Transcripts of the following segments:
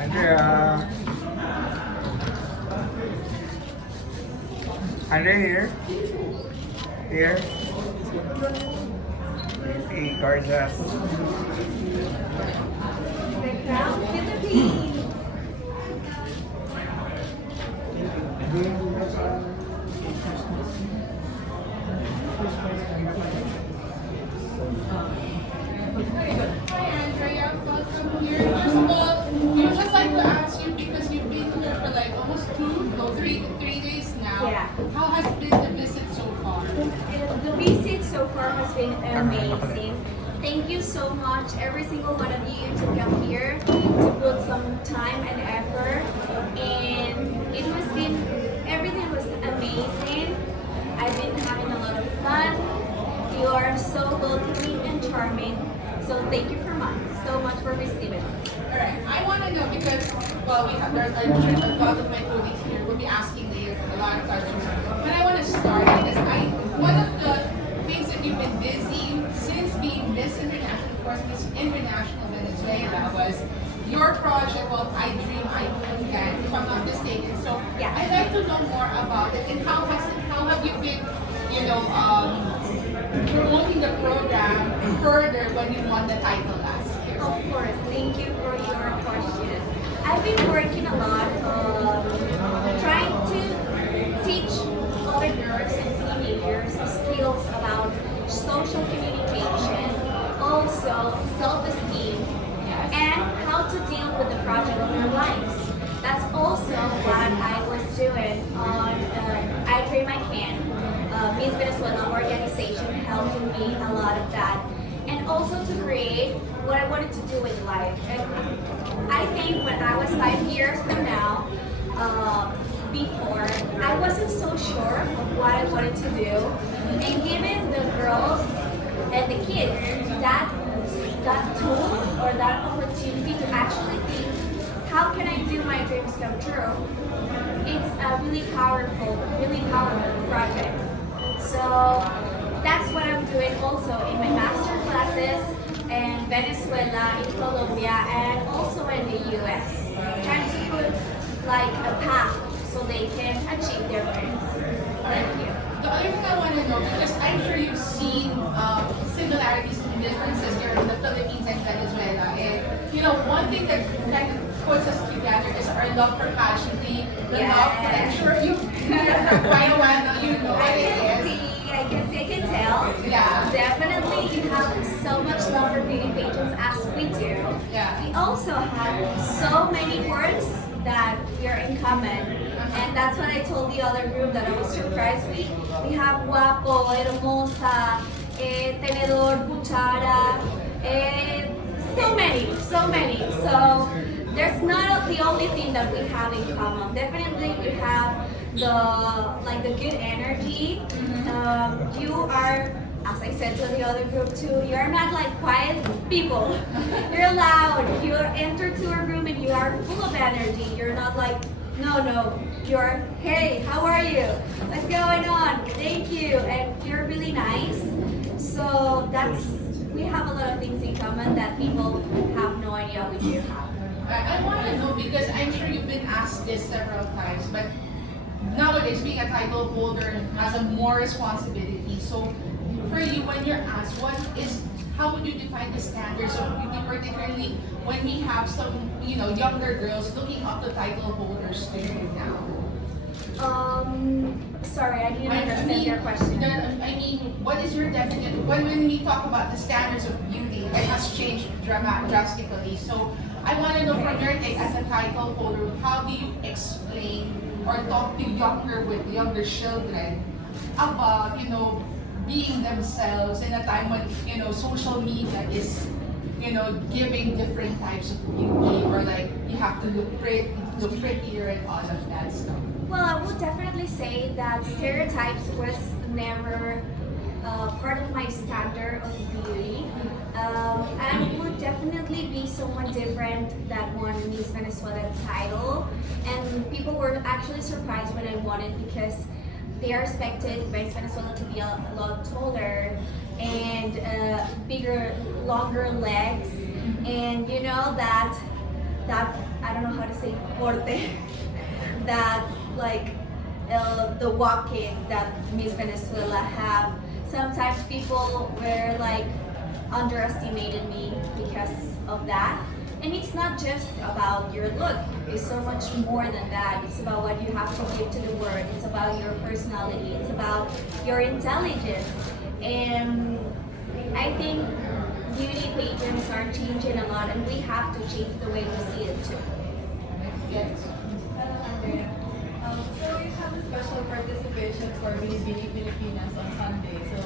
Andrea. Andrea here. Here. Hey, gorgeous. Philippines. Hi Andrea, welcome here. First of all, we would just like to ask you because you've been here for like almost three days now. Yeah. How has been the visit so far? The visit so far has been amazing. Thank you so much, every single one of you, to come here to put some time and effort. And everything was amazing. I've been having a lot of fun. You are so welcoming and charming. So thank you so much for receiving. Alright, I want to know because, well, there's like a lot of my colleagues here will be asking you a lot of questions. But I want to start because one of the things that you've been busy since being Miss International, of course, Miss International Venezuela was your project called I Dream, I Can, if I'm not mistaken. So Yeah. I'd like to know more about it and how have you been, promoting the program further when you won the title last year? Of course, thank you for your question. I've been working a lot trying to teach other girls and teenagers skills about social communication, also self-esteem, and how to deal with the project of their lives. That's also what I was doing on I Dream I Can. Miss Venezuela organization helping me a lot of that, and also to create what I wanted to do in life. And I think when I was 5 years from now, before I wasn't so sure of what I wanted to do, and giving the girls and the kids that tool or that opportunity to actually think, how can I do my dreams come true? It's a really powerful project. So that's what I'm doing also in my master classes in Venezuela, in Colombia, and also in the US. Trying to put like a path so they can achieve their dreams. Thank you. The other thing I want to know, because I'm sure you've seen similarities and differences here in the Philippines and Venezuela. And one thing that kind of puts us together is our love for pageantry, the love for, I'm sure you've been here for quite a while now, you know what it is. I can tell. Yeah. Definitely, you have so much love for beauty pageants as we do. Yeah. We also have so many words that we are in common. And that's what I told the other group that I was surprised with. We have guapo, hermosa, tenedor, cuchara, so many. So there's not the only thing that we have in common. Definitely we have the good energy. You are, as I said to the other group too, you are not like quiet people. You're loud. You enter to a room and you are full of energy. You're not like, no. You're, hey, how are you? What's going on? Thank you. And you're really nice. So we have a lot of things in common that people have no idea we do have. I want to know because I'm sure you've been asked this several times, but nowadays being a title holder has a more responsibility. So for you, when you're asked, how would you define the standards of beauty, particularly when we have some, younger girls looking up to title holders to you now? Sorry, I didn't understand your question. What is your definition? When we talk about the standards of beauty, it has changed drastically. So I want to know from your take as a title holder, how do you explain or talk to younger children about, being themselves in a time when, social media is, giving different types of beauty, or like you have to look prettier and all of that stuff? Well, I would definitely say that stereotypes was never part of my standard of beauty. I would definitely be someone different that won Miss Venezuela title, and people were actually surprised when I won it because they are expected Miss Venezuela to be a lot taller and bigger, longer legs, and that I don't don't know how to say porte, that like the walking that Miss Venezuela have. Sometimes people were like underestimated me because of that. And it's not just about your look, it's so much more than that. It's about what you have to give to the world, it's about your personality, it's about your intelligence. And I think beauty pageants are changing a lot, and we have to change the way we see it too. Yes. Hello, Andrea. So you have a special participation for Bini Pilipinas on Sunday. So,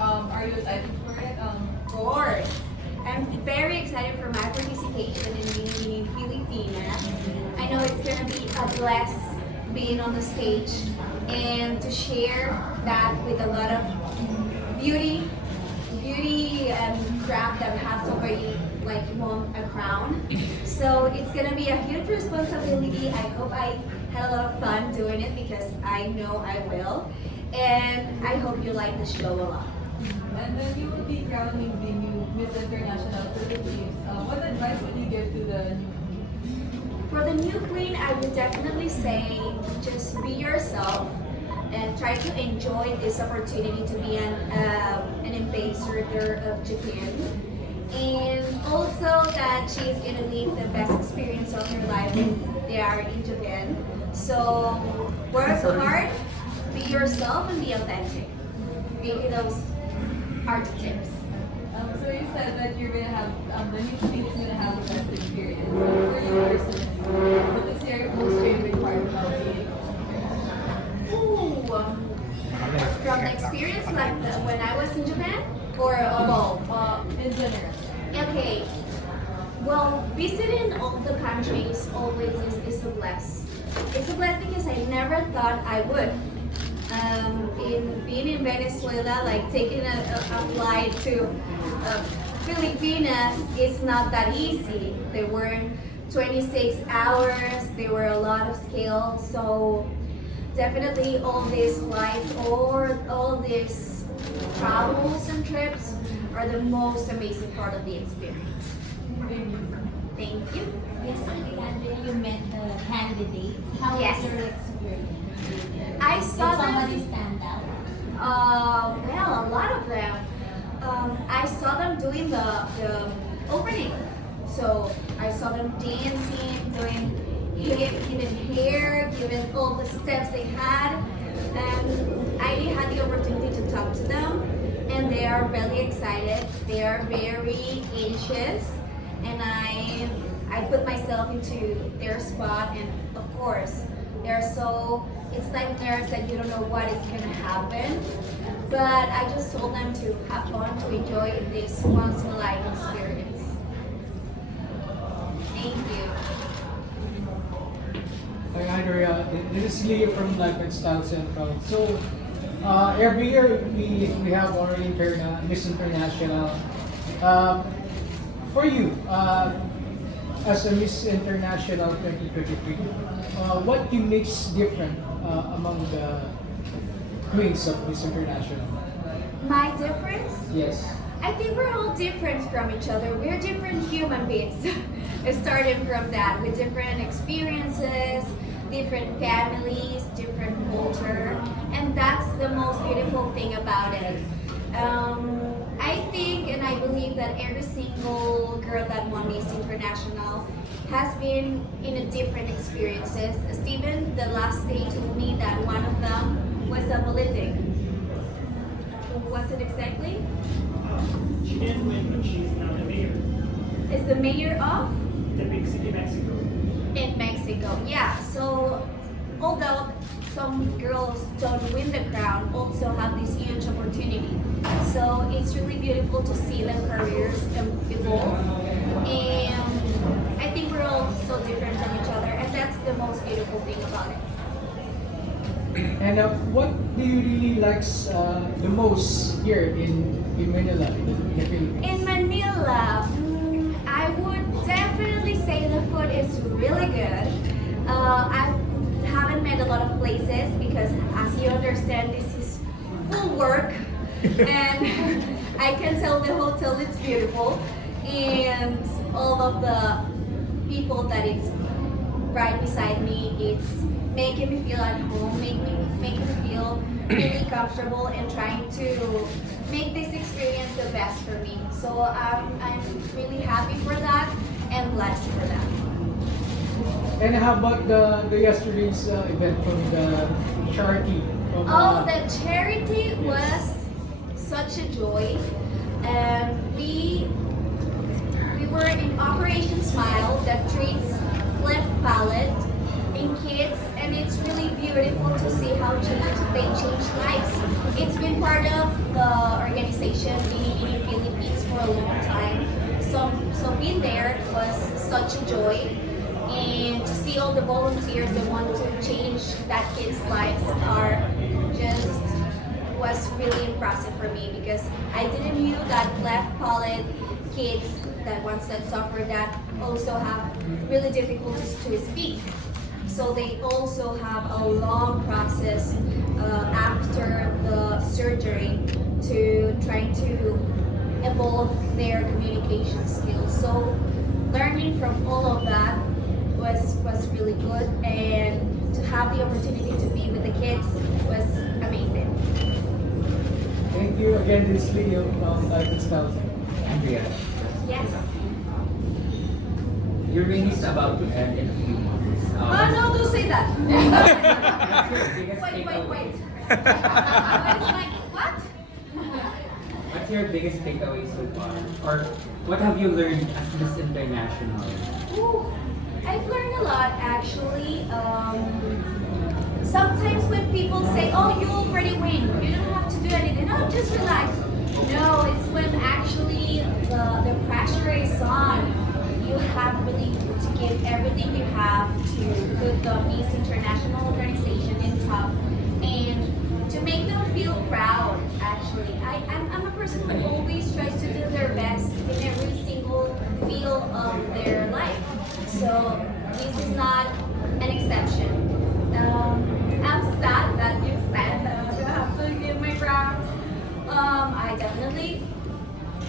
are you excited for it? Of course. I'm very excited for my participation in Bini Pilipinas. I know it's gonna be a bless being on the stage and to share that with a lot of beauty craft that has already like won a crown. So it's gonna be a huge responsibility. I hope I had a lot of fun doing it because I know I will. And I hope you like the show a lot. And then you will be crowning the new Miss International Philippines. What advice would you give to the new? For the new queen, I would definitely say just be yourself and try to enjoy this opportunity to be an ambassador of Japan. And also that she is going to live the best experience of her life when they are in Japan. So work hard, be yourself, and be authentic. Maybe those are the tips. So you said that you're gonna have the new queen is gonna have the best experience. So for you personally, what is your most favorite part about being? Ooh, from the experience like when I was in Japan or all? In general. Okay. Well, visiting all the countries always is a bless. It's a bless because I never thought I would. In being in Venezuela, like taking a flight to Filipinas, it's not that easy. There were 26 hours, there were a lot of skills, so definitely all these flights or all these travels and trips are the most amazing part of the experience. Thank you. Yesterday, Andrea, you met the candidates. How Yes. was your experience? I Did saw somebody them. stand out? Well, a lot of them. I saw them doing the opening. So I saw them dancing, doing giving hair, giving all the steps they had. And I had the opportunity to talk to them, and they are really excited. They are very anxious, and I put myself into their spot, and of course, they're so, it's like nerves that you don't know what is gonna happen. But I just told them to have fun, to enjoy this once in a life experience. Thank you. Hi Andrea, this is Leo from Life and Style Central. So every year we have our Miss International. For you, as a Miss International 2023, what you makes different among the queens of Miss International? My difference? Yes. I think we're all different from each other. We're different human beings. Starting from that, with different experiences, different families, different culture, and that's the most beautiful thing about it. I think and I believe that every single girl that won Miss International has been in a different experiences. Steven, the last day, told me that one of them was a politic. What's it exactly? She didn't win, but she's now the mayor. Is the mayor of? The big city, Mexico. In Mexico, yeah. So although some girls don't win the crown, also have this huge opportunity. So it's really beautiful to see their careers evolve. And I think we're all so different from each other, and that's the most beautiful thing about it. And what do you really like the most here in Manila, in the Philippines? In Manila, I would definitely say the food is really good. I haven't met a lot of places because, as you understand, this is full work, and I can tell the hotel is beautiful, and all of the people that it's right beside me. It's making me feel at home, making me feel really comfortable, and trying to make this experience the best for me. So I'm really happy for that and blessed for that. And how about the yesterday's event from the charity? From, Oh, the charity was such a joy. We were in Operation Smile that treats cleft palate in kids, and it's really beautiful to see how they change lives. It's been part of the organization being in Philippines for a long time. So being there was such a joy, and to see all the volunteers that want to change that kid's lives are just was really impressive for me, because I didn't knew that cleft palate kids, that ones that suffer that, also have really difficulties to speak. So they also have a long process after the surgery to trying to evolve their communication skills. So learning from all of that was really good, and to have the opportunity to be with the kids was amazing. Thank you again, this Leo from Lifestyle. Andrea, Yes. your reign is about to end in a few months. Oh no, don't say that. What's your biggest Wait. takeaway? I was like, what? What's your biggest takeaway so far? Or what have you learned as Miss International? Ooh, I've learned a lot actually. Sometimes when people say, "Oh, you already win, you don't have to do anything," no, just relax. No, it's when actually the pressure is on. You have really to give everything you have to put the Miss International organization in top, and to make them feel proud. Actually, I'm a person who always tries to do their best in every single field of their life. So this is not an exception. I'm sad that you said that I'm gonna have to give my crown.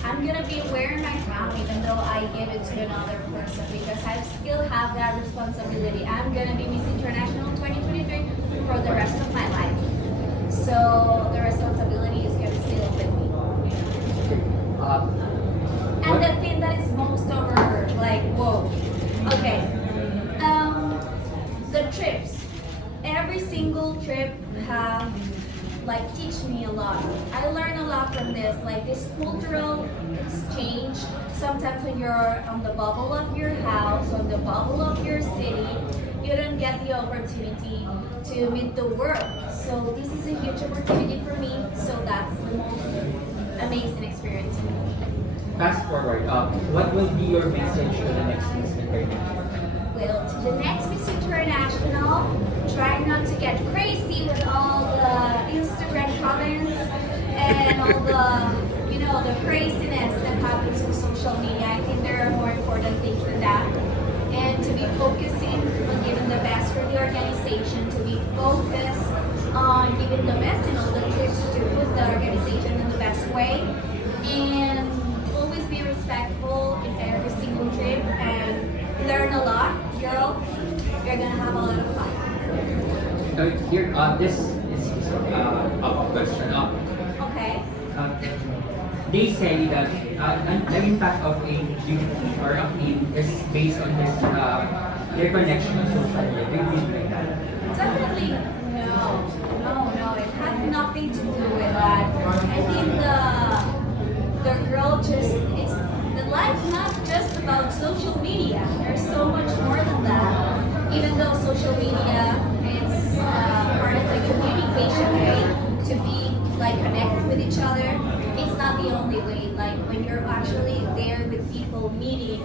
I'm gonna be wearing my crown even though I gave it to another person, because I still have that responsibility. I'm gonna be Miss International 2023 for the rest of my life. So the responsibility is gonna stay with me. And the thing that is most over, like, whoa. Okay. The trips. Every single trip have teach me a lot. I learn a lot from this, like this cultural exchange. Sometimes when you're on the bubble of your house, on the bubble of your city, you don't get the opportunity to meet the world. So this is a huge opportunity for me. So that's the most amazing experience for me. Fast forward, what will be your message to the next Miss International? Well, to the next Miss International, try not to get crazy with all the Instagram comments and all the craziness that happens on social media. I think there are more important things than that. And to be focusing on giving the best for the organization, to be focused on giving the best in all the tips to put the organization in the best way. And always be respectful in every single trip and learn a lot, girl. You're gonna have a lot of fun. Here, this is a question. Okay. They say that the impact of a beauty or a queen is based on their connection on social media. Do you believe like that? Definitely no. It has nothing to do with that. I think the girl just is the life's not just about social media. There's so much more than that. Even though social media is part of the communication way to be connected with each other, it's not the only way. Like when you're actually there with people meeting,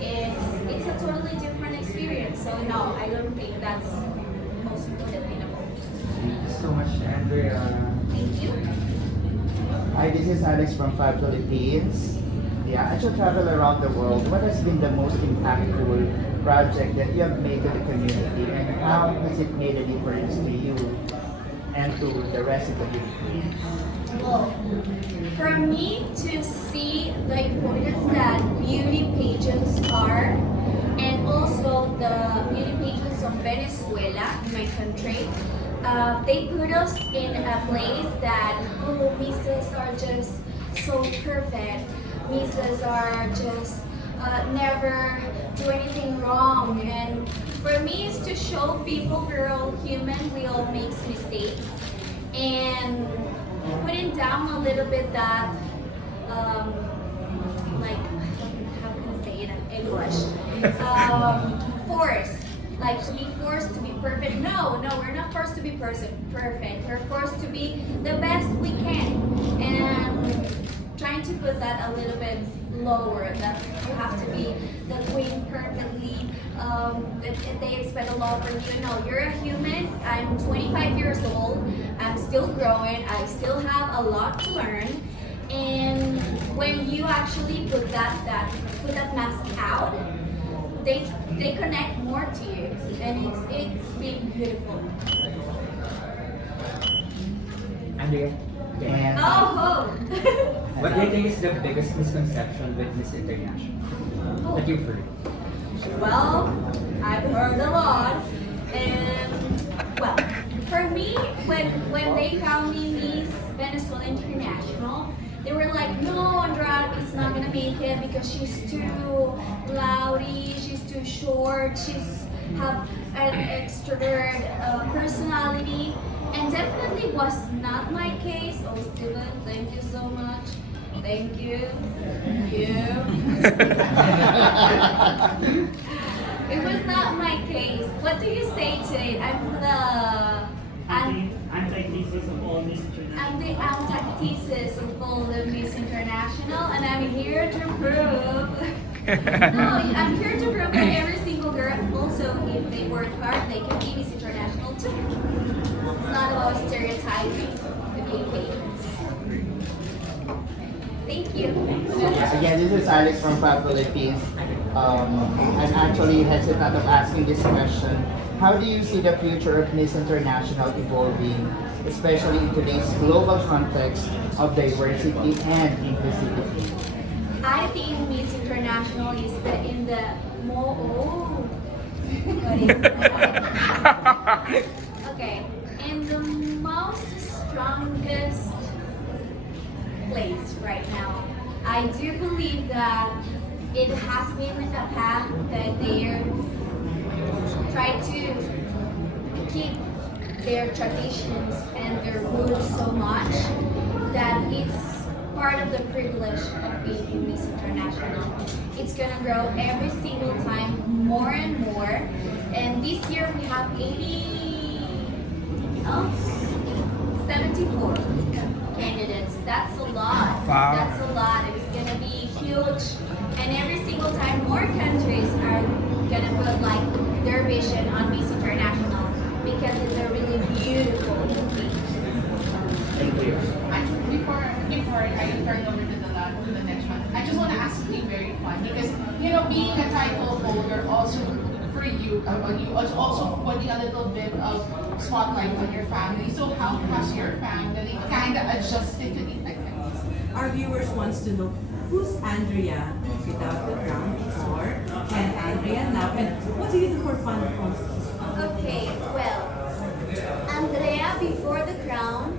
it's a totally different experience. So no, I don't think that's the most important thing of all. Thank you so much, Andrea. Thank you. Hi, this is Alex from Five Philippines. Yeah, as you travel around the world, what has been the most impactful project that you have made to the community, and how has it made a difference to you and to the rest of the Philippines? Well, for me to see the importance that beauty pageants are, and also the beauty pageants country. They put us in a place that, oh, misses are just so perfect. Misses are just never do anything wrong. And for me, it's to show people we're all human, we all make mistakes. And putting down a little bit that, like, how can I say it in English? Force. Like to be forced to be perfect. No, we're not forced to be perfect. We're forced to be the best we can. And trying to put that a little bit lower, that you have to be the queen perfectly. That they expect a lot from you. No, you're a human. I'm 25 years old. I'm still growing. I still have a lot to learn. And when you actually put that mask out, they connect more to you, and it's been beautiful. Andrea? And Oh, What do you think is the biggest misconception with Miss International that you've heard? well, I've heard a lot, and well, for me, when they found me Miss Venezuela International, they were like, no, Andrea is not gonna make it because she's too loudy, she's too short, she's have an extrovert personality, and definitely was not my case. Oh, Steven, thank you so much. Thank you. It was not my case. What do you say to it? Antithesis of all Miss International. I'm the antithesis of all the Miss International, and I'm here to prove. No, I'm here to prove that every single girl, also if they work hard, they can be Miss International too. It's not about stereotyping the behaviors. Thank you. again, this is Alex from Fab Philippines. I'm actually hesitant of asking this question. How do you see the future of Miss International evolving, especially in today's global context of diversity and inclusivity? I think Miss International is in the more. Oh, okay, in the most strongest place right now. I do believe that it has been a path that they're trying to keep their traditions and their roots so much that it's part of the privilege of being Miss International. It's gonna grow every single time more and more. And this year we have 74 candidates. That's a lot. Wow. That's a lot. It's gonna be huge. And every single time more countries are gonna put like their vision on Miss International because it's a really beautiful thing. Thank you. Before I turn over to the next one, I just want to ask something very fun because being a title holder also for you, you also putting a little bit of spotlight on your family. So how has your family kind of adjusted to the title? Our viewers wants to know who's Andrea without the crown before and Andrea now, and what do you do for fun also? Okay, well, Andrea before the crown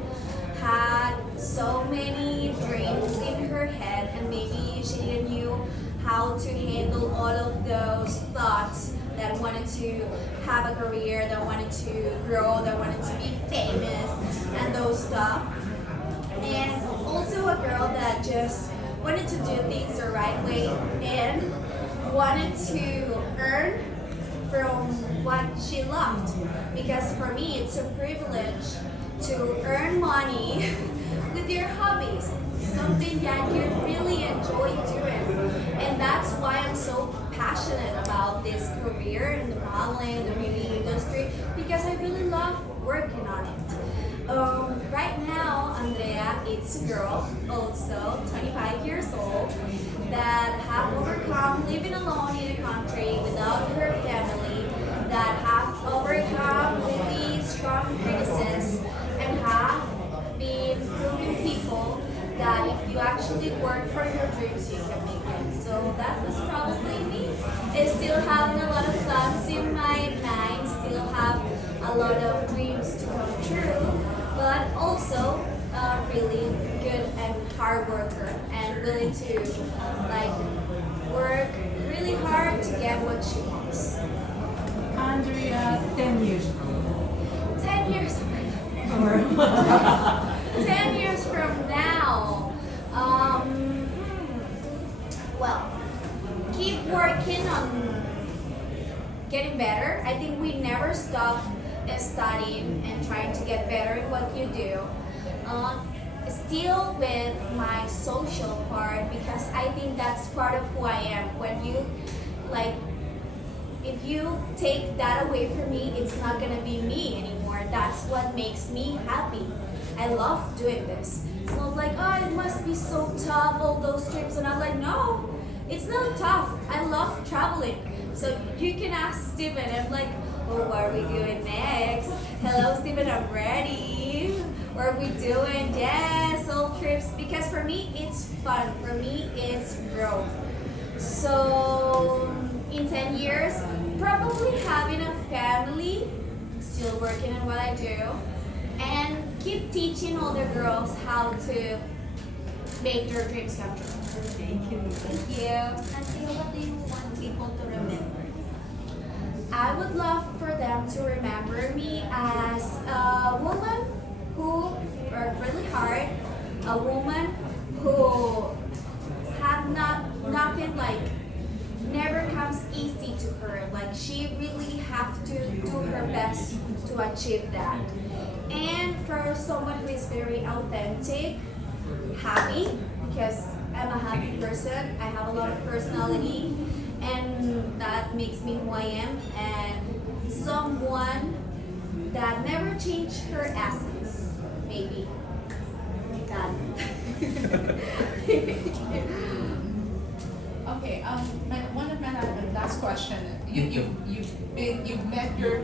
had so many dreams in her head, and maybe she didn't knew how to handle all of those thoughts that wanted to have a career, that wanted to grow, that wanted to be famous, and those stuff. And also a girl that just wanted to do things the right way and wanted to earn from what she loved. Because for me, it's a privilege to earn money with your hobbies, something that you really enjoy doing. And that's why I'm so passionate about this career in the modeling, the beauty industry, because I really love working on it. Right now, Andrea is a girl, also 25 years old, that have overcome living alone in a country without her family, that has overcome really strong criticism, and have been proving people that if you actually work for your dreams, you can make it. So that was probably me. I still have a lot of thoughts in my mind, still have a lot of dreams to come true, but also a really good and hard worker and willing to like work really hard to get what she wants. Andrea, 10 years from 10 years or 10 years from now, well, keep working on getting better. I think we never stop studying and trying to get better in what you do. Still with my social part because I think that's part of who I am. When you like, if you take that away from me, it's not gonna be me anymore. That's what makes me happy. I love doing this. It's not like, oh, it must be so tough, all those trips. And I'm like, no, it's not tough. I love traveling. So you can ask Steven. I'm like, oh, what are we doing next? Hello, Steven, I'm ready. What are we doing? Yes, all trips. Because for me, it's fun. For me, it's growth. So in 10 years, probably having a family, still working on what I do, and keep teaching other girls how to make their dreams come true. Thank you. Thank you. Andrea, what do you want people to remember? I would love for them to remember me as a woman who worked really hard, a woman who had nothing like never comes easy to her. Like she really have to do her best to achieve that. And for someone who is very authentic, happy, because I'm a happy person, I have a lot of personality, and that makes me who I am, and someone that never changed her essence, maybe. That. Okay, one of my last question. You've met your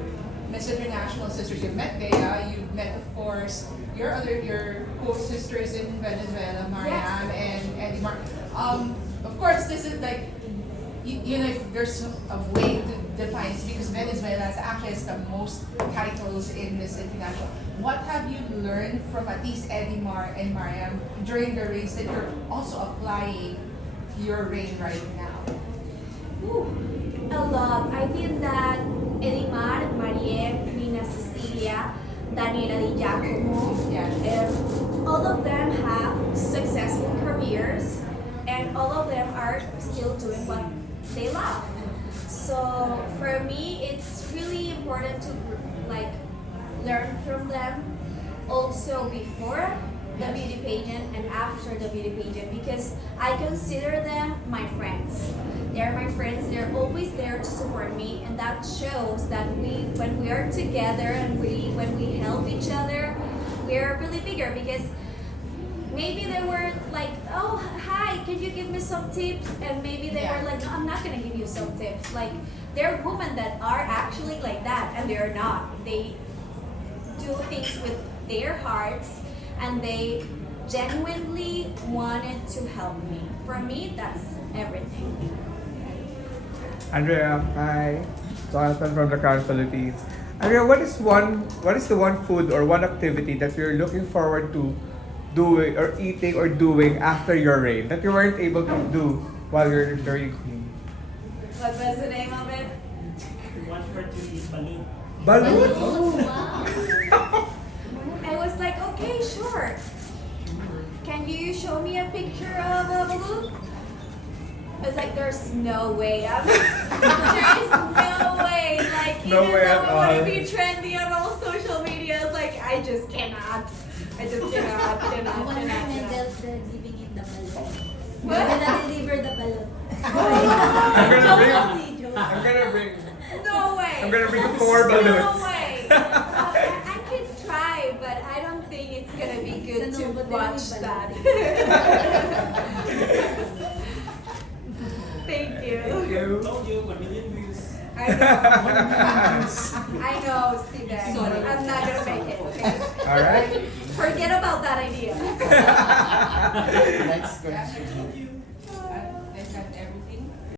Miss International sisters. You've met Bea. You've met, of course, your co-sisters in Venezuela, Mariam and Eddie Mar. Of course, this is like you know, if there's a way to define it, because Venezuela actually has the most titles in Miss International. What have you learned from at least Eddie Mar and Mariam during the race that you're also applying your reign right now? Ooh, a lot. I think that Edimar, Mariette, Nina Cecilia, Daniela Di Giacomo, all of them have successful careers, and all of them are still doing what they love. So for me, it's really important to like learn from them. Also before the beauty pageant and after the beauty pageant, because I consider them my friends. They're my friends. They're always there to support me, and that shows that when we are together and when we help each other, we are really bigger. Because maybe they were like, oh hi, can you give me some tips? And maybe they were like, no, I'm not gonna give you some tips. Like there are women that are actually like that, and they're not. They do things with their hearts, and they genuinely wanted to help me. For me, that's everything. Andrea, hi. Jonathan from the Crown Philippines. Andrea, what is the one food or one activity that you're looking forward to doing or eating or doing after your reign that you weren't able to do while you're during queen? What was the name of it? We want her to eat balloon. Balloon? Wow. I was like, okay, sure. Can you show me a picture of a balloon? I was like, there's no way. There is no way. Like, No even way though at I want all. to be trendy on all social media, like, I just cannot. I just cannot. I want to medal the giving it the balloon. What? You're gonna deliver the balloon. I'm gonna bring No way. I'm gonna bring 4 balloons. No way. I can try, but I don't think it's gonna be good So to no, but watch there that. Thank you. Thank you. Told you, 1 million views. I know. I know, Steven. Sorry. I'm not gonna make it. Okay? All right. Forget about that idea. Next question.